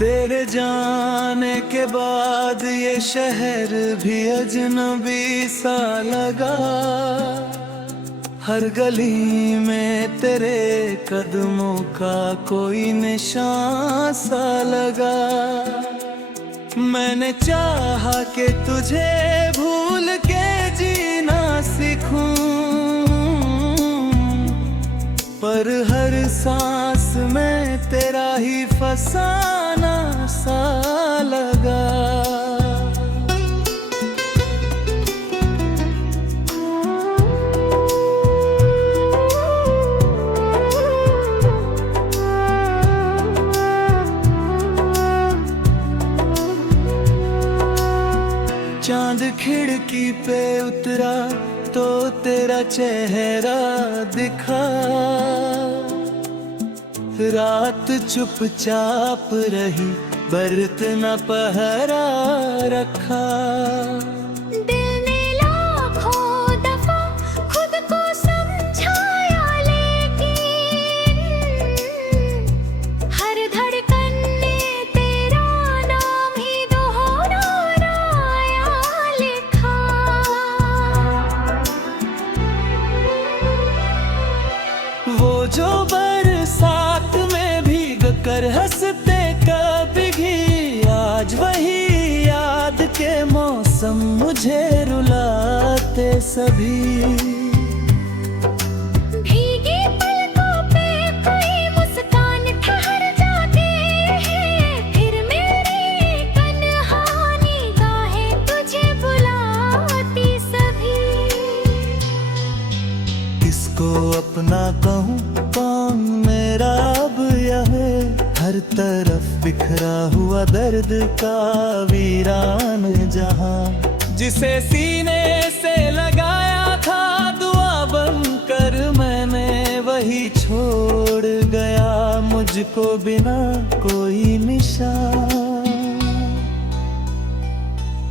तेरे जाने के बाद ये शहर भी अजनबी सा लगा। हर गली में तेरे कदमों का कोई निशान सा लगा। मैंने चाहा कि तुझे भूल के जीना सीखूं, पर हर सांस में तेरा ही फसाना सा लगा। चांद खिड़की पे उतरा तो तेरा चेहरा दिखा। रात चुपचाप रही, बरत न पहरा रखा। दिल ने लाखों दफा खुद को समझाया, लेकिन हर धड़कन ने तेरा नाम ही दोहराया लिखा। वो जो बरसात में भीग कर हंसते कभी भी, आज वही याद के मौसम मुझे रुलाते सभी। भीगी पलकों पे कोई मुस्कान ठहर जाती है, फिर मेरी तन्हा निगाहें तुझे बुलाती सभी। किसको अपना कहूँ, कौन मेरा अब यह है। हर तरफ बिखरा हुआ दर्द का वीरान जहां, जिसे सीने से लगाया था दुआ बनकर मैंने, वही छोड़ गया मुझको बिना कोई निशान।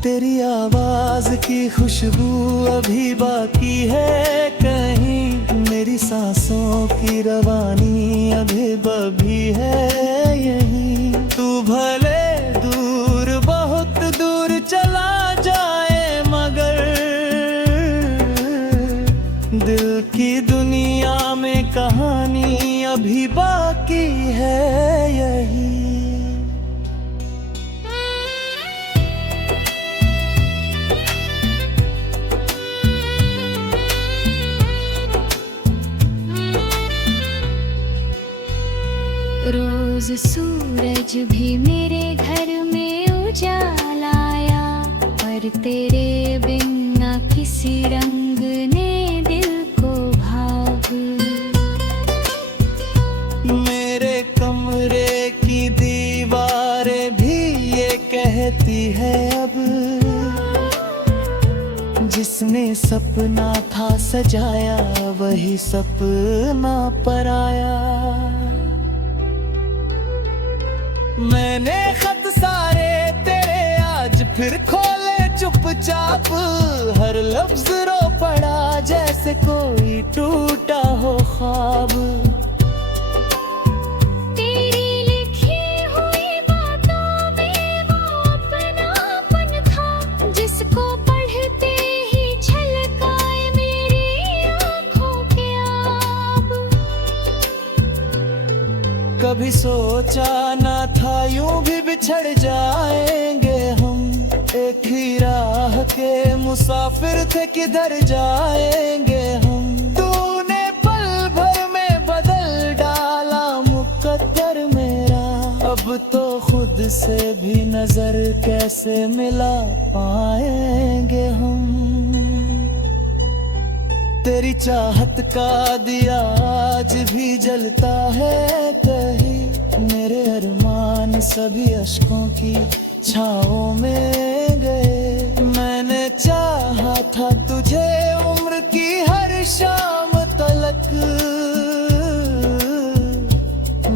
तेरी आवाज की खुशबू अभी बाकी है कहीं, मेरी सांसों की रवानी अभी बभी है यहीं। तू भले दूर बहुत दूर चला जाए, मगर दिल की दुनिया में कहानी अभी बाकी है यही। रोज सूरज भी मेरे घर में उजालाया, पर तेरे बिन न किसी रंग ने दिल को भाव। मेरे कमरे की दीवारें भी ये कहती है अब, जिसने सपना था सजाया वही सपना पर आया। मैंने खत सारे तेरे आज फिर खोले चुपचाप, हर लफ्ज रो पड़ा जैसे कोई टूटा हो ख्वाब। तेरी लिखी हुई बातों में वो अपनापन था, जिसको पढ़ते ही छलकाए मेरी आँखों के आब। कभी सोचा न था यूं भी बिछड़ जाएंगे हम, एक ही राह के मुसाफिर थे किधर जाएंगे हम। तूने पल भर में बदल डाला मुकद्दर मेरा, अब तो खुद से भी नजर कैसे मिला पाएंगे हम। तेरी चाहत का दिया आज भी जलता है कहीं, मेरे अरमान सभी अश्कों की छाओं में गए। मैंने चाहा था तुझे उम्र की हर शाम तलक,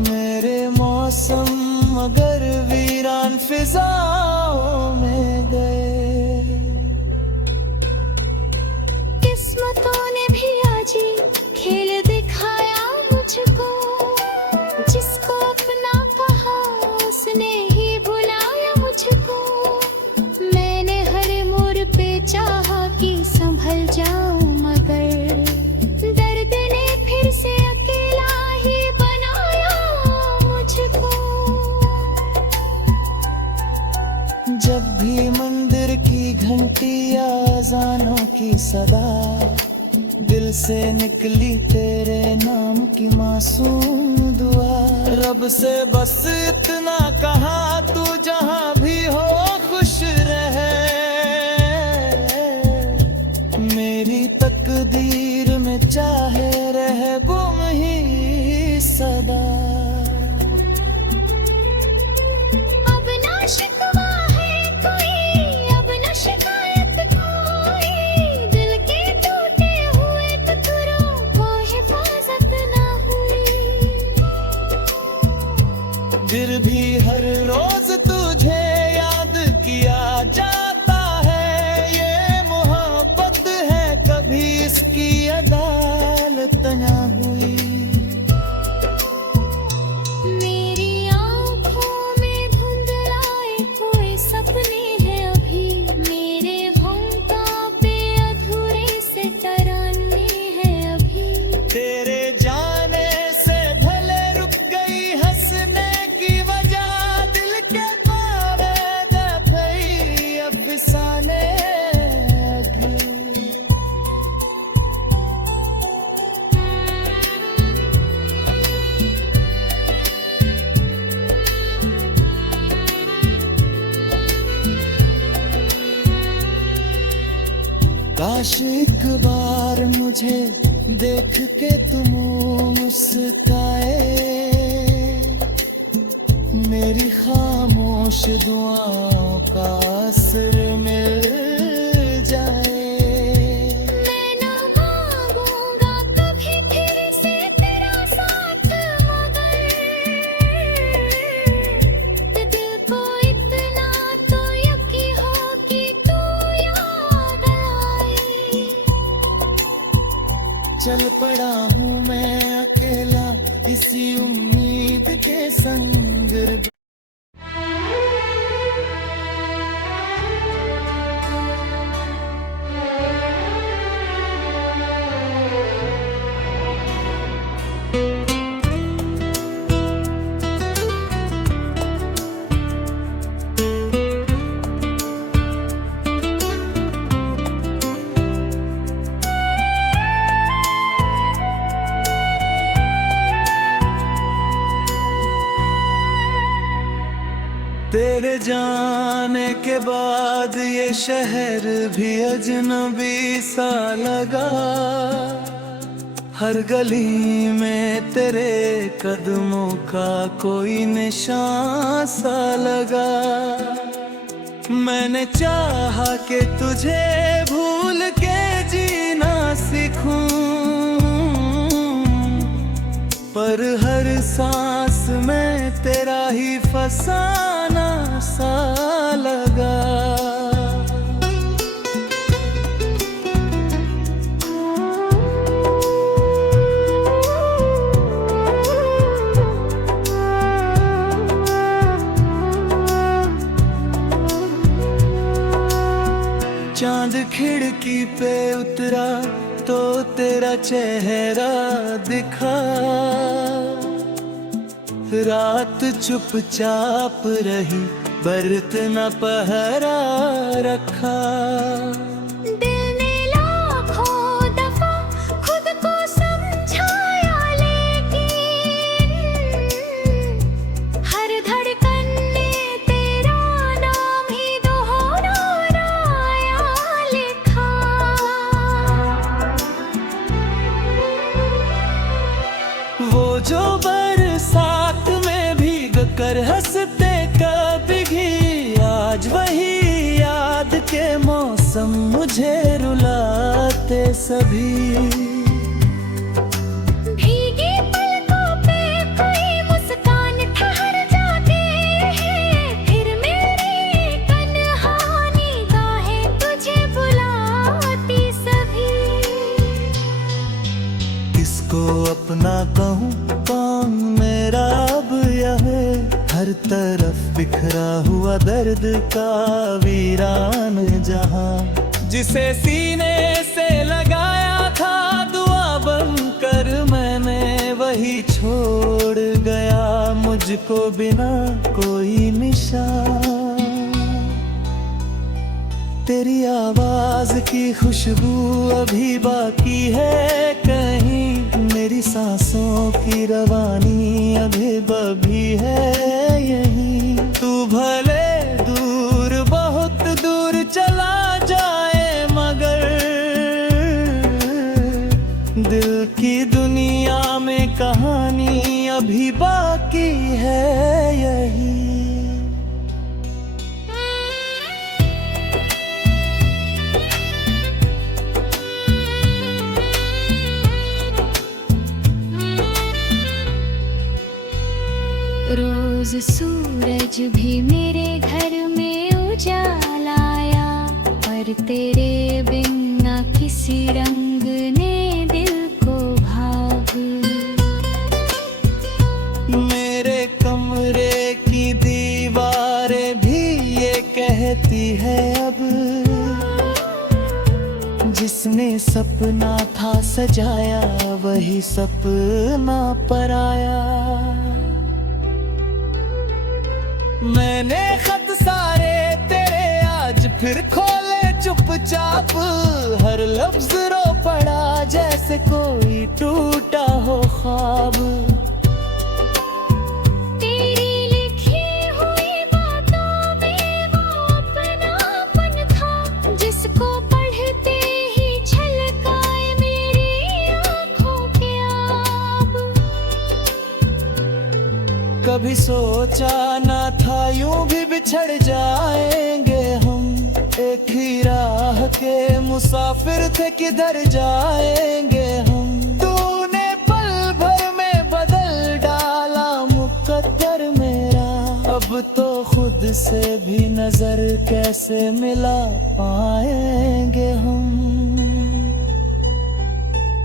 मेरे मौसम मगर वीरान फिजाओं में गए। किस्मतों ने भी आज खेल दिखाया मुझको, जिसको अपना कहा उसने ही अजानों की सदा, दिल से निकली तेरे नाम की मासूम दुआ। रब से बस इतना कहा, तू जहां भी हो खुश रहे। मेरी तकदीर में चाहे रहे गुम ही सदा। अब ना शिकवा है कोई, अब ना शिकायत कोई, दिल के टूटे हुए टुकड़ों को हिफाजत ना हुई। फिर भी हर रोज तुझे याद किया जाता है, ये मोहब्बत है कभी इसकी अदालत ना हुई। मेरी आँखों में धुंधलाए कोई सपने हैं अभी, मेरे होंठों पे अधूरे से तराने हैं अभी। तेरे जाने से भले रुक गई हंसने की वजह, दिल के पावे दफई अफसाने अभी। काश एक बार मुझे देख के तुम मुस्काए, मेरी खामोश दुआओं का असर मिल जाए। मैं ना मांगूंगा कभी फिर से तेरा साथ, मगर दिल को इतना तो यकीन हो कि तू याद आए। चल पड़ा हूँ मैं अकेला इसी उम्मीद के संग। तेरे जाने के बाद ये शहर भी अजनबी सा लगा, हर गली में तेरे कदमों का कोई निशान सा लगा। मैंने चाहा कि तुझे भूल के जीना सीखूं, पर हर सांस में तेरा ही फसाना सा लगा। चांद खिड़की पे उतरा तो तेरा चेहरा दिखा, रात चुपचाप रही बरत न पहरा रखा। दिल ने लाखों दफा खुद को समझाया, लेकिन हर धड़कन ने तेरा नाम ही दोहराया लिखा। वो जो बरसात में भीग कर हंसते कभी भी, आज वही याद के मौसम मुझे रुलाते सभी। भीगी पलकों पे कोई मुस्कान ठहर जाती है, फिर मेरी कन्हानी गाहें तुझे बुलाती सभी। किसको अपना कहूँ कौन मेरा अब यह, हर तरफ बिखरा हुआ दर्द का वीरान जहां। जिसे सीने से लगाया था दुआ बनकर मैंने, वही छोड़ गया मुझको बिना कोई निशान। तेरी आवाज की खुशबू अभी बाकी है कहीं, मेरी सांसों की रवानी अभी बभी है यहीं। तू भले दूर बहुत दूर चला जाए मगर दिल की दुनिया में कहानी अभी बाकी है यही। रोज सूरज भी मेरे घर में उजालाया, पर तेरे बिन न किसी रंग ने दिल को भाव। मेरे कमरे की दीवारें भी ये कहती है अब, जिसने सपना था सजाया वही सपना पर आया। मैंने खत सारे तेरे आज फिर खोले चुपचाप, हर लफ्ज रो पड़ा जैसे कोई टूटा हो ख्वाब। तेरी लिखी हुई बातों में वो अपनापन था, जिसको पढ़ते ही छलकाए मेरी आँखों के आब। कभी सोचा न था यूं भी बिछड़ जाएंगे हम, एक ही राह के मुसाफिर थे किधर जाएंगे हम। तूने पल भर में बदल डाला मुकद्दर मेरा, अब तो खुद से भी नजर कैसे मिला पाएंगे हम।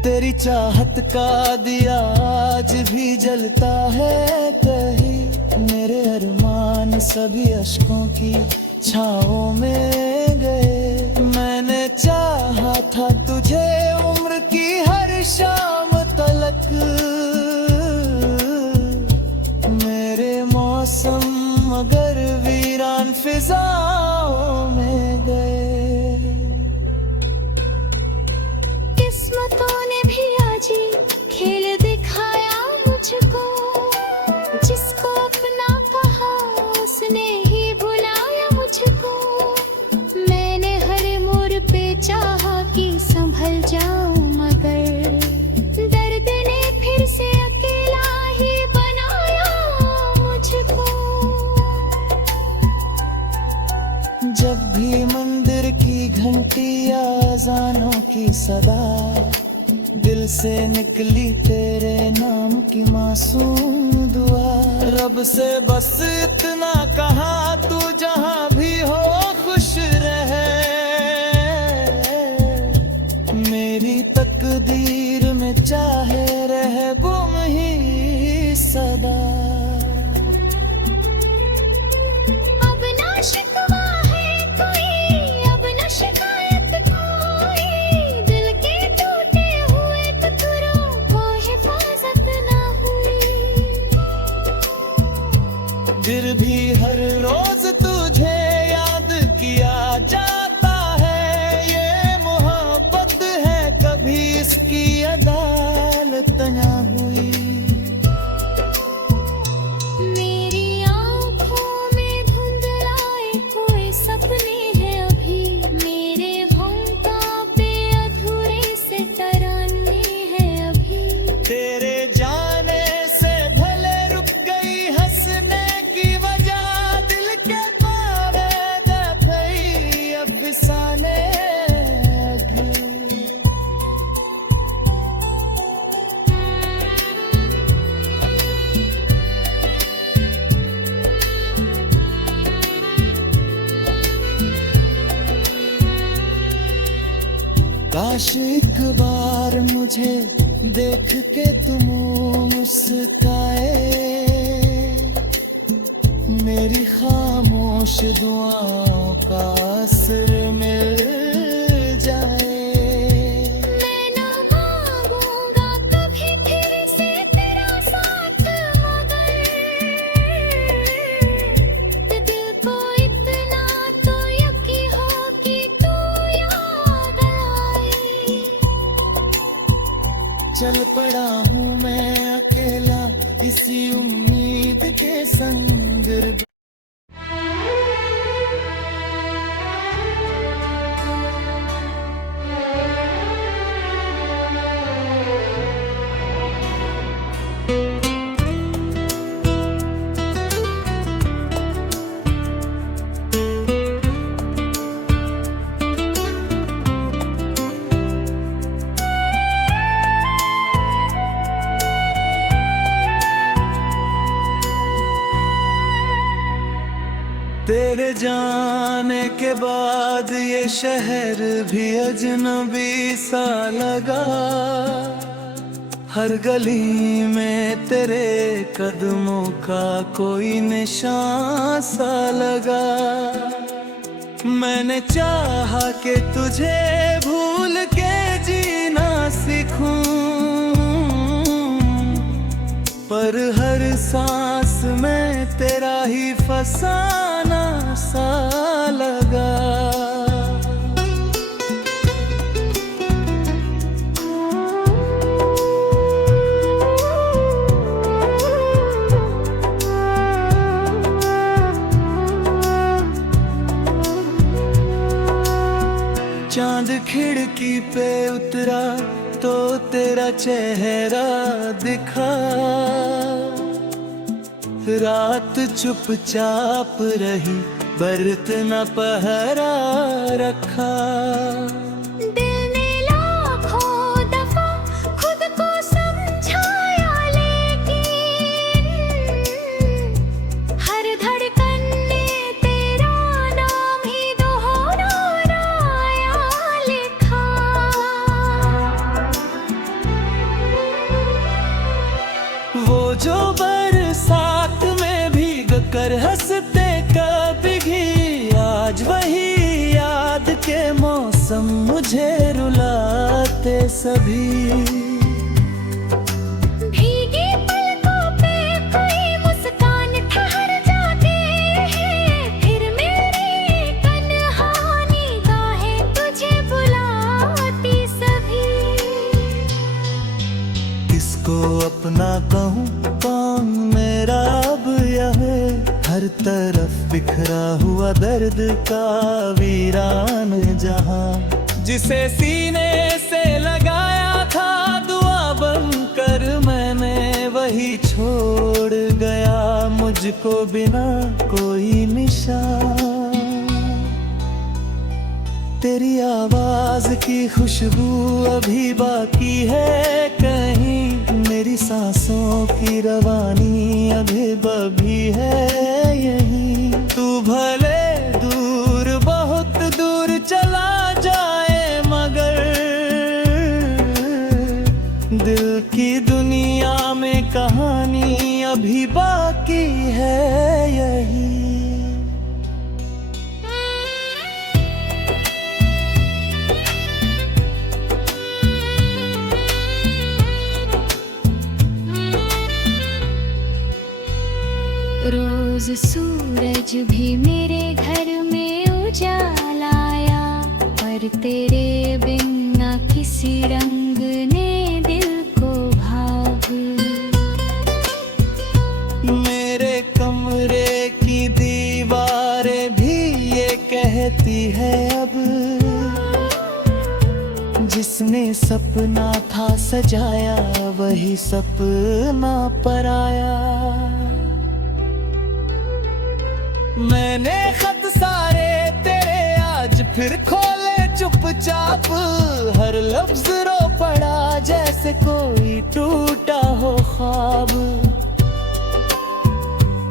तेरी चाहत का दिया आज भी जलता है कहीं, मेरे अरमान सभी अश्कों की छाओं में गए। मैंने चाहा था तुझे उम्र की हर शाम तलक, मेरे मौसम मगर वीरान फिजाओं में गए। किस्मतों ने भी आज ही खेल दिखाया मुझको, जिसको अपना कहा उसने ही बुलाया मुझको। मैंने हर मोड़ पे चाहा कि संभल जाऊं, मगर दर्द ने फिर से अकेला ही बनाया मुझको। जब भी मंदिर की घंटी अज़ानों की सदा, दिल से निकली तेरे नाम की मासूम दुआ। रब से बस इतना कहा तू जहां भी हो खुश रहे, मेरी तकदीर में चाहे रहे गुम ही सदा। अब ना शिकवा है कोई, अब ना शिकायत कोई, दिल के टूटे हुए टुकड़ों को हिफाजत ना हुई। फिर भी हर रोज तुझे याद किया जाता है, ये मोहब्बत है कभी इसकी अदालत ना हुई। मेरी आँखों में धुंधलाए हुए सपने हैं अभी, मेरे होंठों पे अधूरे से तराने हैं अभी। तेरे जाने से भले रुक गई हंसने की वजह, दिल के पावे दफई अफसाने अभी। काश एक बार मुझे देख के तुम मुस्काए, मेरी खामोश दुआओं का असर मिल जाए। मैं ना मांगूंगा कभी फिर से तेरा साथ, मगर दिल को इतना तो यकीन हो कि चल पड़ा हूँ मैं अकेला इसी उम्मीद के संग। तेरे जाने के बाद ये शहर भी अजनबी सा लगा, हर गली में तेरे कदमों का कोई निशान सा लगा। मैंने चाहा कि तुझे भूल के जीना सीखूं, पर हर सांस में तेरा ही फसाना सा लगा। चांद खिड़की पे उतरा तो तेरा चेहरा दिखा, रात चुपचाप रही बरत न पहरा रखा। दिल ने लाखों दफा खुद को समझाया, लेकिन हर धड़कन ने तेरा नाम ही दोहराया लिखा। वो जो बरसात में भीग कर हंसते कभी भी, आज वही याद के मौसम मुझे रुलाते सभी। भीगी पलकों पे कोई मुस्कान ठहर जाती है, फिर मेरी कन्हानी गाहें तुझे बुलाती सभी। किसको अपना कहूँ कौन मेरा अब यह, हर तरफ बिखरा हुआ दर्द का वीरान जहां। जिसे सीने से लगाया था दुआ बनकर मैंने, वही छोड़ गया मुझको बिना कोई निशान। तेरी आवाज की खुशबू अभी बाकी है कहीं, मेरी सांसों की रवानी अभी बभी है यहीं। तू भले दूर बहुत दूर चला जाए, मगर दिल की दुनिया में कहानी अभी बाकी है यही। रोज सूरज भी मेरे घर में उजालाया, पर तेरे बिन न किसी रंग ने दिल को भाव। मेरे कमरे की दीवारें भी ये कहती है अब, जिसने सपना था सजाया वही सपना पर आया। मैंने खत सारे तेरे आज फिर खोले चुपचाप, हर लफ्ज रो पड़ा जैसे कोई टूटा हो ख्वाब।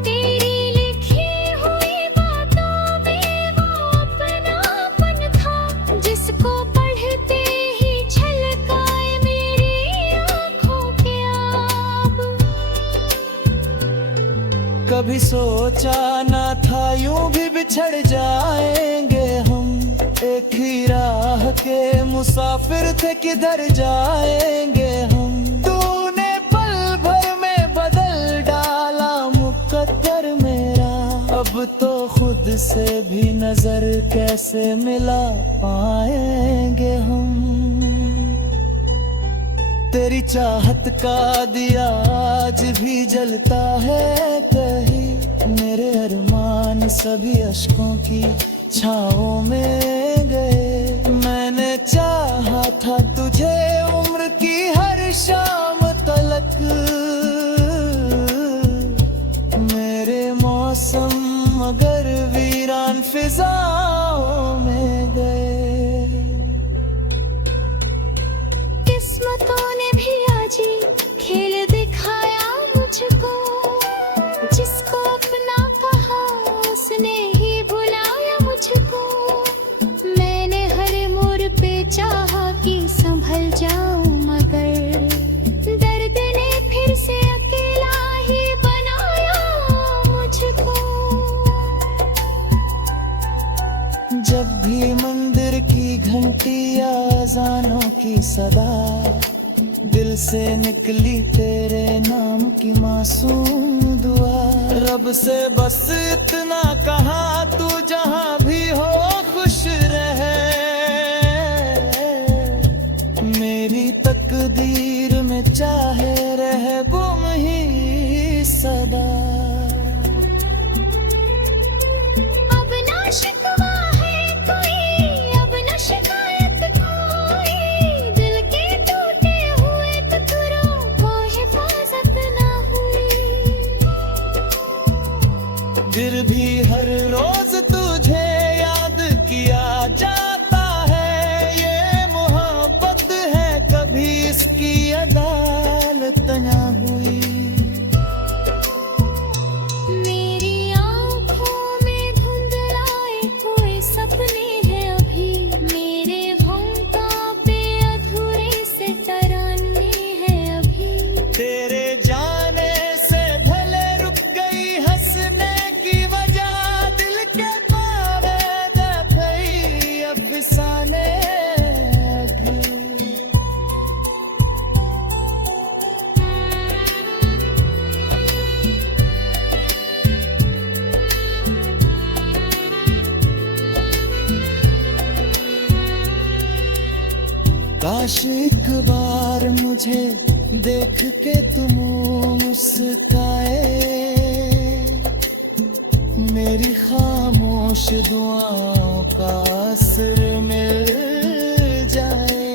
तेरी लिखी हुई बातों में वो अपनापन था, जिसको पढ़ते ही छलकाए मेरी आँखों के आब। कभी सोचा न था यूं भी बिछड़ जाएंगे हम, एक ही राह के मुसाफिर थे किधर जाएंगे हम। तूने पल भर में बदल डाला मुकद्दर मेरा, अब तो खुद से भी नजर कैसे मिला पाएंगे हम। तेरी चाहत का दिया आज भी जलता है कहीं। मेरे अरमान सभी अश्कों की छाओं में गए। मैंने चाहा था तुझे उम्र की हर शाम तलक। मेरे मौसम मगर वीरान फिजाओं में गए। किस्मतों ने भी आज ही खेल दिखाया मुझको। जिसको अपना कहा उसने ही बुलाया मुझको। मैंने हर मोड़ पे चाहा कि संभल जाऊं मगर दर्द ने फिर से अकेला ही बनाया मुझको। जब भी मंदिर की घंटी अज़ानों की सदा दिल से निकली तेरे नाम की मासूम दुआ। रब से बस इतना कहा तू जहां भी हो खुश रहे। मेरी तकदीर में चाहे रहे गुम ही सदा। अब ना शिकवा है कोई, अब ना शिकायत कोई। दिल के टूटे हुए टुकड़ों को हिफाजत ना हुई। फिर भी हर रोज तुझे याद किया जाता है। ये मोहब्बत है कभी इसकी अदालत ना हुई। मेरी आँखों में धुंधलाए हुए सपने हैं अभी। मेरे होंठों पे अधूरे से तराने हैं अभी। तेरे जाने से भले रुक गई हंसने की वजह। दिल के पावे दफई अफसाने अभी। काश एक बार मुझे देख के तुम मुस्काए। मेरी खामोश दुआओं का असर मिल जाए।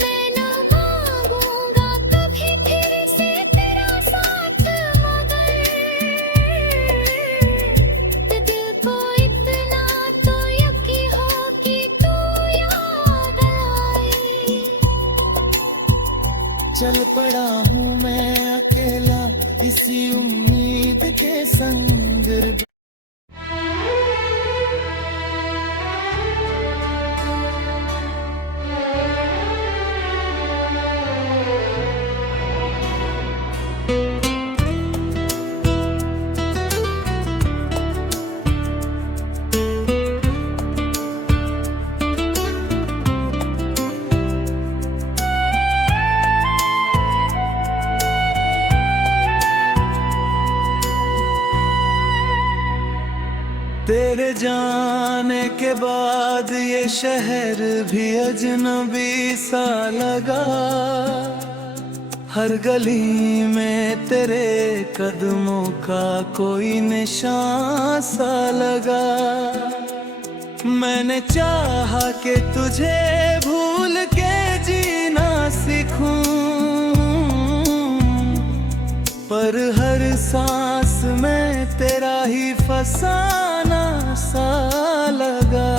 मैं ना मांगूंगा कभी फिर से तेरा साथ मगर दिल को इतना तो यकीन हो कि तू याद आई। चल पड़ा हूँ मैं अकेला इसी उम्मीद के संग। तेरे जाने के बाद ये शहर भी अजनबी सा लगा। हर गली में तेरे कदमों का कोई निशान सा लगा। मैंने चाहा कि तुझे भूल के जीना सीखूं, पर हर सांस में तेरा ही फसाना सा लगा।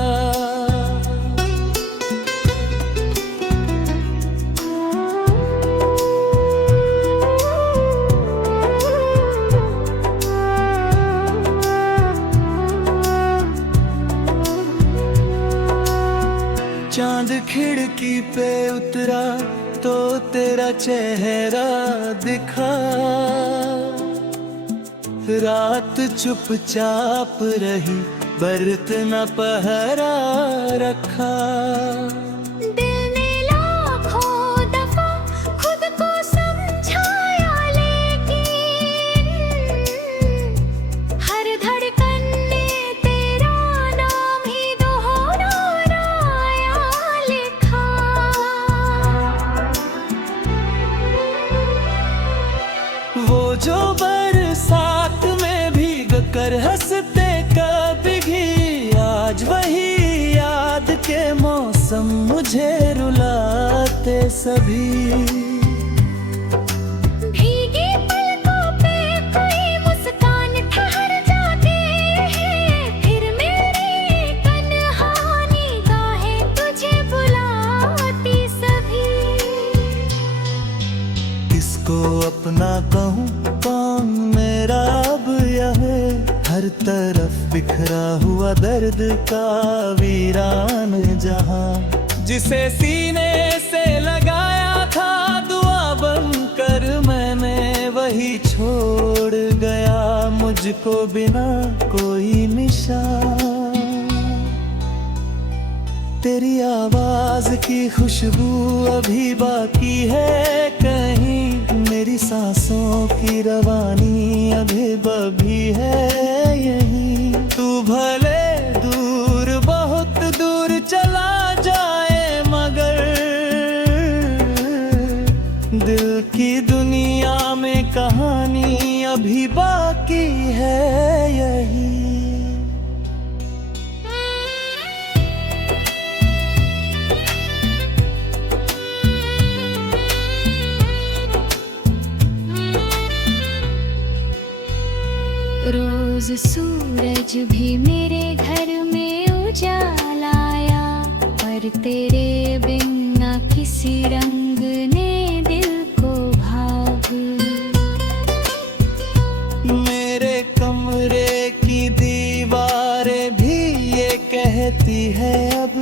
चांद खिड़की पे उतरा तो तेरा चेहरा दिखा। रात चुपचाप रही, बरत न पहरा रखा। दिल ने लाखों दफा खुद को समझाया, लेकिन हर धड़कन ने तेरा नाम ही दोहराया लिखा। बरसते कभी भी, आज वही याद के मौसम मुझे रुलाते सभी। भीगी पलकों पे कोई मुस्कान ठहर जाती है, फिर मेरी कन्हानी निगाहें तुझे बुलाती सभी। किसको अपना कहूँ, कौन मेरा अब यह है, हर तरफ बिखरा हुआ दर्द का वीरान जहां। जिसे सीने से लगाया था दुआ बनकर मैंने, वही छोड़ गया मुझको बिना कोई निशान। तेरी आवाज की खुशबू अभी बाकी है कहीं, मेरी सांसों की रवानी अभी बभी है यहीं। तू भले दूर बहुत दूर चला जाए, मगर दिल की दुनिया में कहानी अभी बाकी है यही। रोज सूरज भी मेरे घर में उजालाया, पर तेरे बिन न किसी रंग ने दिल को भाव। मेरे कमरे की दीवारें भी ये कहती है अब,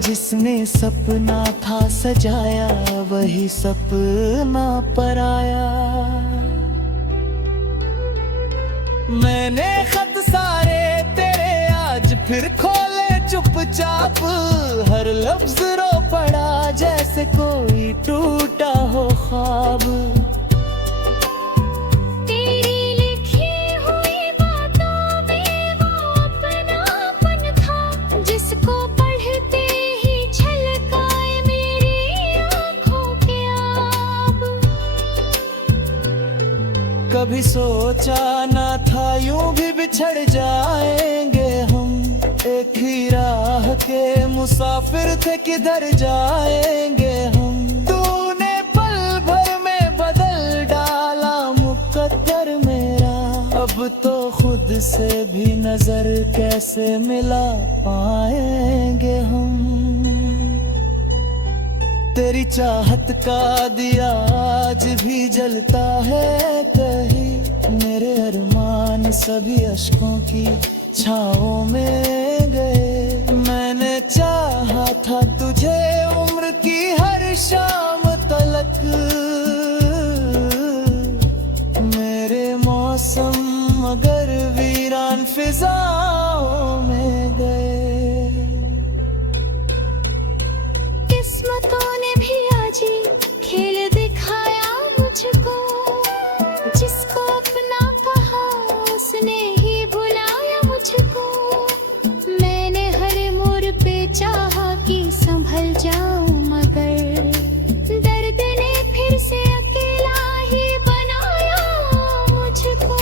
जिसने सपना था सजाया वही सपना पर आया। मैंने खत सारे तेरे आज फिर खोले चुपचाप, हर लफ्ज रो पड़ा जैसे कोई टूटा हो ख्वाब। तेरी लिखी हुई बातों में वो अपनापन था, जिसको पढ़ते ही छलकाए मेरी आँखों के आब। कभी सोचा न था यूं भी बिछड़ जाएंगे हम, एक ही राह के मुसाफिर थे किधर जाएंगे हम। तूने पल भर में बदल डाला मुकद्दर मेरा, अब तो खुद से भी नजर कैसे मिला पाएंगे हम। तेरी चाहत का दिया आज भी जलता है कहीं, मेरे अरमान सभी अश्कों की छाओं में गए। मैंने चाहा था तुझे उम्र की हर शाम तलक, मेरे मौसम मगर वीरान फिजाओं में गए। किस्मतों ने भी आज ही खेल दिखाया मुझको, जिसको अपना कहा उसने ही बुलाया मुझको। मैंने हर मोड़ पे चाहा कि संभल जाऊं, मगर दर्द ने फिर से अकेला ही बनाया मुझको।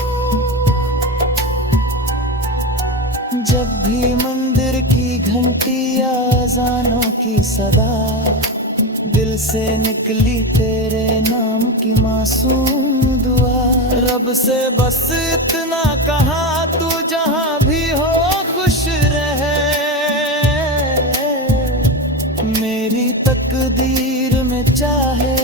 जब भी मंदिर की घंटी अज़ानों की सदा, दिल से निकली तेरे नाम की मासूम दुआ। रब से बस इतना कहा तू जहां भी हो खुश रहे, मेरी तकदीर में चाहे